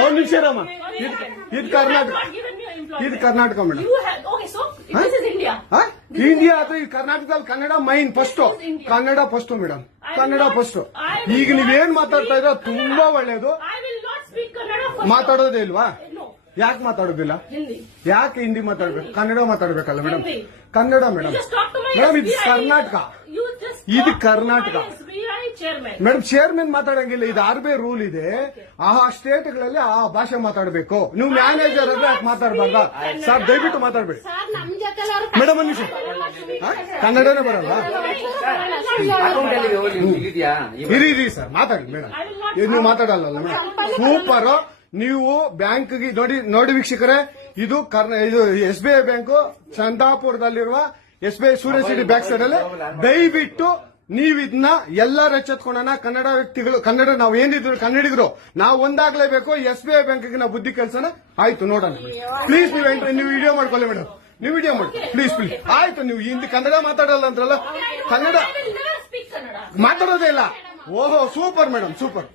ಒಂದ್ ನಿಮಿಷ ರಾಮ, ಇದು ಕರ್ನಾಟಕ, ಇದು ಕರ್ನಾಟಕ ಮೇಡಮ್. ಇಂಡಿಯಾ ಅಥವಾ ಈ ಕರ್ನಾಟಕದಲ್ಲಿ Kannada main first, Kannada first madam, Kannada first. ಈಗ ನೀವೇನ್ ಮಾತಾಡ್ತಾ ಇರೋ ತುಂಬಾ ಒಳ್ಳೇದು. ಮಾತಾಡೋದೇ ಇಲ್ವಾ? ಯಾಕೆ ಮಾತಾಡೋದಿಲ್ಲ? ಯಾಕೆ ಹಿಂದಿ ಮಾತಾಡ್ಬೇಕು? ಕನ್ನಡ ಮಾತಾಡ್ಬೇಕಲ್ಲ ಮೇಡಮ್? ಕನ್ನಡ ಮೇಡಮ್. ಮೇಡಮ್ ಇದು ಕರ್ನಾಟಕ, ಇದು ಕರ್ನಾಟಕ ಮೇಡಮ್. ಚೇರ್ಮನ್ ಮಾತಾಡಂಗಿಲ್ಲ, ಇದು RBI ರೂಲ್ ಇದೆ. ಆ ಸ್ಟೇಟ್ಗಳಲ್ಲಿ ಆ ಭಾಷೆ ಮಾತಾಡಬೇಕು. ನೀವು ಮ್ಯಾನೇಜರ್ ಅಂದ್ರೆ ಯಾಕೆ ಮಾತಾಡ್ಬಾರ್ದ ಸರ್? ದಯವಿಟ್ಟು ಮಾತಾಡ್ಬೇಡಿ ಮೇಡಮ್. ಒಂದು ನಿಮಿಷ, ಕನ್ನಡನೇ ಬರಲ್ಲ? ಇರಿ ಸರ್, ಮಾತಾಡಿ ಮೇಡಮ್. ನೀವು ಮಾತಾಡಲ್ಲ ಮೇಡಮ್? ಸೂಪರ್. ನೀವು ಬ್ಯಾಂಕ್ಗೆ ನೋಡಿ ವೀಕ್ಷಕರೇ, ಇದು SBI ಬ್ಯಾಂಕು ಚಂದಾಪುರದಲ್ಲಿರುವ SBI ಸೂರ್ಯ ಸಿಟಿ ಬ್ಯಾಕ್ ಸೈಡ್ ಅಲ್ಲಿ. ದಯವಿಟ್ಟು ನೀವು ಇದನ್ನ ಎಲ್ಲರೂ ಎಚ್ಚೆತ್ಕೊಳ್ಳೋಣ. ಕನ್ನಡ ವ್ಯಕ್ತಿಗಳು, ಕನ್ನಡ ನಾವು ಏನಿದ್ರು ಕನ್ನಡಿಗರು, ನಾವು ಒಂದಾಗ್ಲೇಬೇಕು. SBI ಬ್ಯಾಂಕ್ಗೆ ನಾವು ಬುದ್ಧಿ ಕಲ್ಸೋಣ. ಆಯ್ತು, ನೋಡೋಣ ಪ್ಲೀಸ್. ನೀವು ವಿಡಿಯೋ ಮಾಡ್ಕೊಳ್ಳಿ ಮೇಡಮ್, ನೀವು ವಿಡಿಯೋ ಮಾಡಿ ಪ್ಲೀಸ್. ಆಯ್ತು, ನೀವು ಹಿಂದಿ ಕನ್ನಡ ಮಾತಾಡಲ್ಲ ಅಂದ್ರಲ್ಲ? ಕನ್ನಡ ಮಾತಾಡೋದೇ ಇಲ್ಲ. ಓಹೋ, ಸೂಪರ್ ಮೇಡಮ್, ಸೂಪರ್.